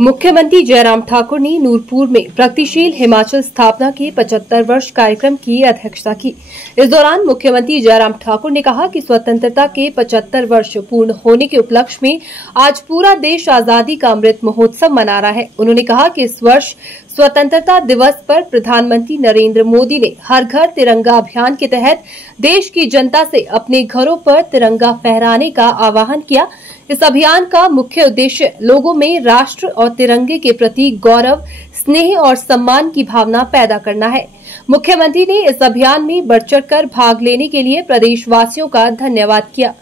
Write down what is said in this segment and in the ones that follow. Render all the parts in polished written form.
मुख्यमंत्री जयराम ठाकुर ने नूरपुर में प्रगतिशील हिमाचल स्थापना के 75 वर्ष कार्यक्रम की अध्यक्षता की। इस दौरान मुख्यमंत्री जयराम ठाकुर ने कहा कि स्वतंत्रता के 75 वर्ष पूर्ण होने के उपलक्ष्य में आज पूरा देश आजादी का अमृत महोत्सव मना रहा है। उन्होंने कहा कि इस वर्ष स्वतंत्रता दिवस पर प्रधानमंत्री नरेंद्र मोदी ने हर घर तिरंगा अभियान के तहत देश की जनता से अपने घरों पर तिरंगा फहराने का आह्वान किया। इस अभियान का मुख्य उद्देश्य लोगों में राष्ट्र और तिरंगे के प्रति गौरव, स्नेह और सम्मान की भावना पैदा करना है। मुख्यमंत्री ने इस अभियान में बढ़-चढ़कर भाग लेने के लिए प्रदेशवासियों का धन्यवाद किया।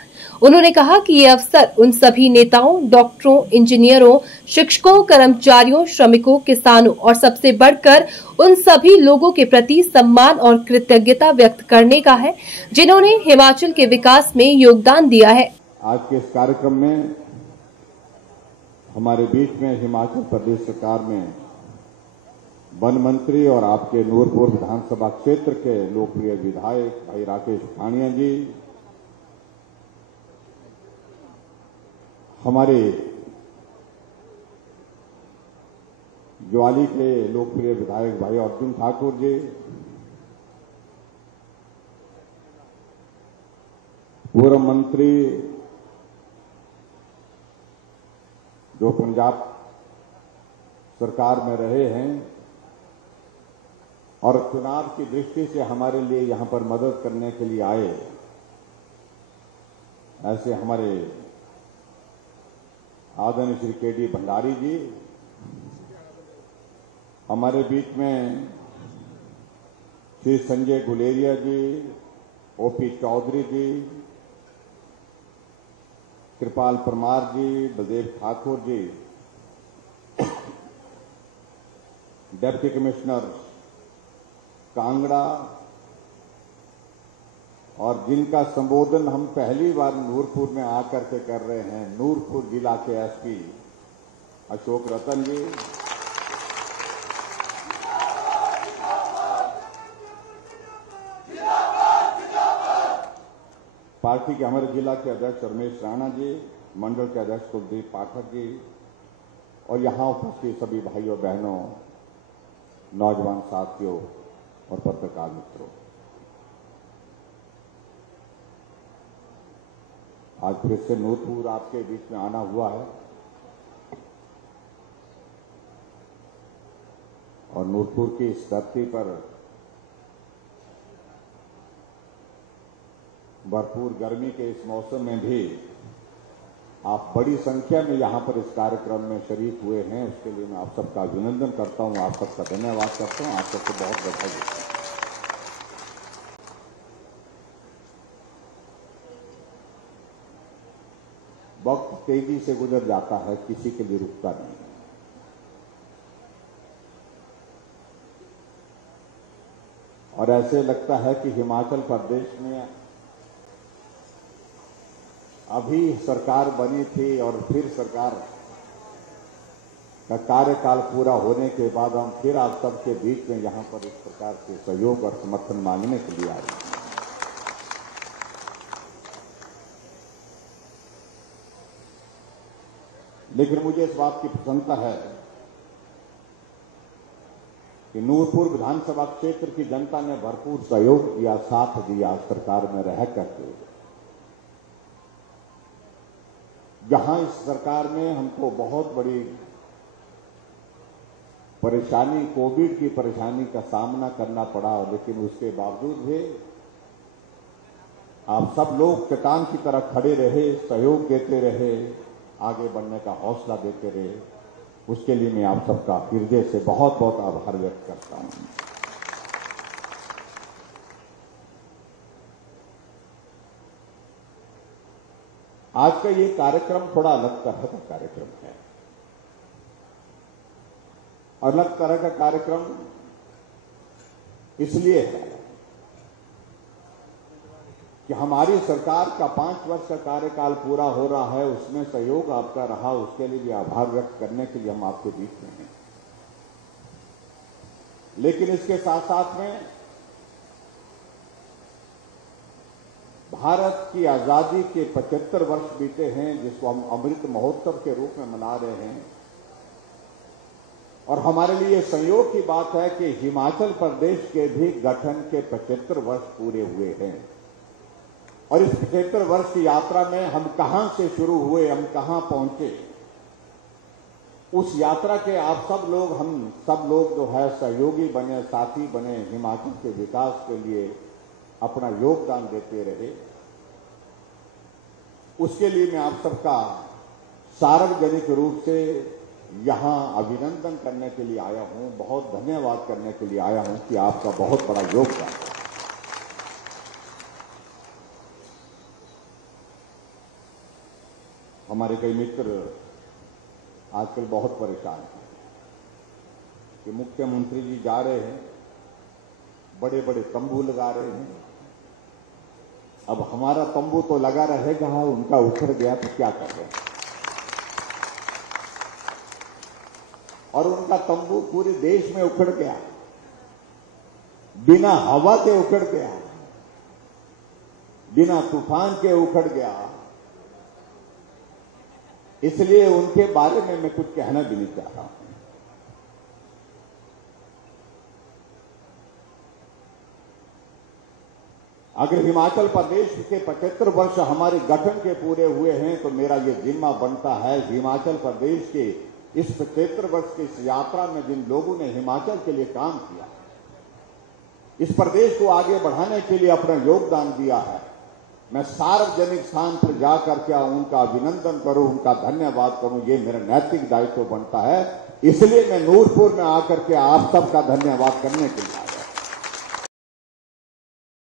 उन्होंने कहा कि ये अवसर उन सभी नेताओं, डॉक्टरों, इंजीनियरों, शिक्षकों, कर्मचारियों, श्रमिकों, किसानों और सबसे बढ़कर उन सभी लोगों के प्रति सम्मान और कृतज्ञता व्यक्त करने का है जिन्होंने हिमाचल के विकास में योगदान दिया है। आज के इस कार्यक्रम में हमारे बीच में हिमाचल प्रदेश सरकार में वन मंत्री और आपके नूरपुर विधानसभा क्षेत्र के लोकप्रिय विधायक भाई राकेश पठानिया जी, हमारे ज्वाली के लोकप्रिय विधायक भाई अर्जुन ठाकुर जी, पूर्व मंत्री जो पंजाब सरकार में रहे हैं और चुनाव की दृष्टि से हमारे लिए यहां पर मदद करने के लिए आए, ऐसे हमारे आदरणीय श्री के.डी. भंडारी जी, हमारे बीच में श्री संजय गुलेरिया जी, ओ.पी. चौधरी जी, कृपाल परमार जी, बलदेव ठाकुर जी, डिप्टी कमिश्नर कांगड़ा, और जिनका संबोधन हम पहली बार नूरपुर में आकर के कर रहे हैं, नूरपुर जिला के एसपी अशोक रतन जी, पार्टी के हमारे जिला के अध्यक्ष रमेश राणा जी, मंडल के अध्यक्ष कुलदीप पाठक जी और यहां उपस्थित सभी भाइयों बहनों, नौजवान साथियों और पत्रकार मित्रों, आज फिर से नूरपुर आपके बीच में आना हुआ है और नूरपुर की इस धरती पर भरपूर गर्मी के इस मौसम में भी आप बड़ी संख्या में यहां पर इस कार्यक्रम में शरीक हुए हैं। उसके लिए मैं आप सबका अभिनंदन करता हूं, आप सबका धन्यवाद करता हूं, आप सबको बहुत बधाई देता हूं। वक्त तेजी से गुजर जाता है, किसी के लिए रुकता नहीं। और ऐसे लगता है कि हिमाचल प्रदेश में अभी सरकार बनी थी और फिर सरकार का कार्यकाल पूरा होने के बाद हम फिर आप सबके बीच में यहां पर इस प्रकार से सहयोग और समर्थन मांगने के लिए आए हैं। लेकिन मुझे इस बात की प्रसन्नता है कि नूरपुर विधानसभा क्षेत्र की जनता ने भरपूर सहयोग दिया, साथ दिया सरकार में रह करके। जहां इस सरकार में हमको बहुत बड़ी परेशानी, कोविड की परेशानी का सामना करना पड़ा, लेकिन उसके बावजूद भी आप सब लोग चट्टान की तरह खड़े रहे, सहयोग देते रहे, आगे बढ़ने का हौसला देते रहे। उसके लिए मैं आप सबका हृदय से बहुत बहुत आभार व्यक्त करता हूं। आज का ये कार्यक्रम थोड़ा अलग तरह का कार्यक्रम है। अलग तरह का कार्यक्रम इसलिए है कि हमारी सरकार का 5 वर्ष का कार्यकाल पूरा हो रहा है, उसमें सहयोग आपका रहा, उसके लिए भी आभार व्यक्त करने के लिए हम आपके बीच में हैं। लेकिन इसके साथ साथ में भारत की आजादी के 75 वर्ष बीते हैं, जिसको हम अमृत महोत्सव के रूप में मना रहे हैं। और हमारे लिए संयोग की बात है कि हिमाचल प्रदेश के भी गठन के 75 वर्ष पूरे हुए हैं और इस 75 वर्ष की यात्रा में हम कहां से शुरू हुए, हम कहां पहुंचे, उस यात्रा के आप सब लोग, हम सब लोग जो है सहयोगी बने, साथी बने, हिमाचल के विकास के लिए अपना योगदान देते रहे। उसके लिए मैं आप सबका सार्वजनिक रूप से यहां अभिनंदन करने के लिए आया हूं, बहुत धन्यवाद करने के लिए आया हूं कि आपका बहुत बड़ा योगदान है। हमारे कई मित्र आजकल बहुत परेशान हैं कि मुख्यमंत्री जी जा रहे हैं, बड़े बड़े तंबू लगा रहे हैं, अब हमारा तंबू तो लगा रहेगा, उनका उखड़ गया तो क्या कर रहे हैं। और उनका तंबू पूरे देश में उखड़ गया, बिना हवा के उखड़ गया, बिना तूफान के उखड़ गया। इसलिए उनके बारे में मैं कुछ कहना भी नहीं चाह रहा हूं। अगर हिमाचल प्रदेश के 75 वर्ष हमारे गठन के पूरे हुए हैं तो मेरा ये जिम्मा बनता है हिमाचल प्रदेश के इस 75 वर्ष की इस यात्रा में जिन लोगों ने हिमाचल के लिए काम किया, इस प्रदेश को आगे बढ़ाने के लिए अपना योगदान दिया है, मैं सार्वजनिक स्थान पर जाकर के उनका अभिनंदन करूं, उनका धन्यवाद करूं, ये मेरा नैतिक दायित्व बनता है। इसलिए मैं नूरपुर में आकर के आप सबका धन्यवाद करने के लिए